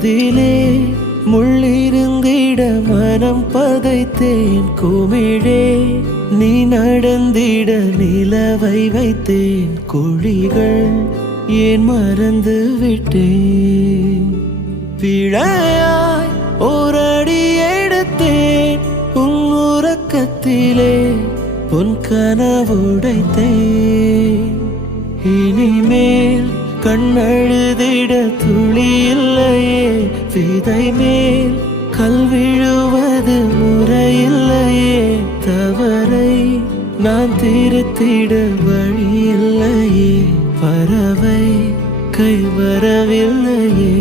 மனதிலே முள்ளிருந்திட மனம் பதைத்தேன் குமிழே. நீ நடந்திட நிலவை வைத்தேன் குழிகள் ஏன் மறந்து விட்டேன். பிழையாய் ஓரடி எடுத்தேன் உன் உறக்கத்திலே உன் கனவுடைத்தேன். இனிமேல் கண்ணழுதிட துளி இல்லையே, விதை மேல் கல் விழுவது முறையில்லையே. தவறை நான் திருத்திட வழி இல்லையே, பறவை கை வரவில்லையே.